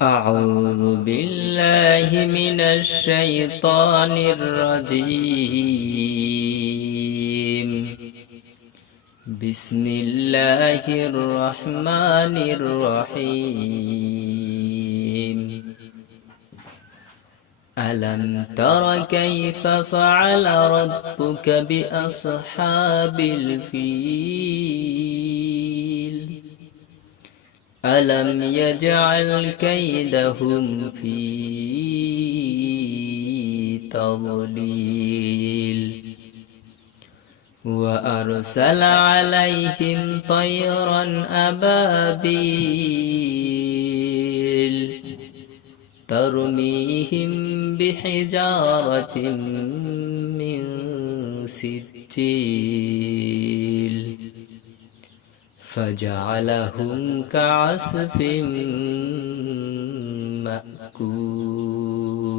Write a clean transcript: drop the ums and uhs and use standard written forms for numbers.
أعوذ بالله من الشيطان الرجيم. بسم الله الرحمن الرحيم. ألم تر كيف فعل ربك بأصحاب الفيل؟ ألم يجعل كيدهم في تضليل وأرسل عليهم طيرا أبابيل ترميهم بحجارة من سجيل فجعلهم كعصف مأكول.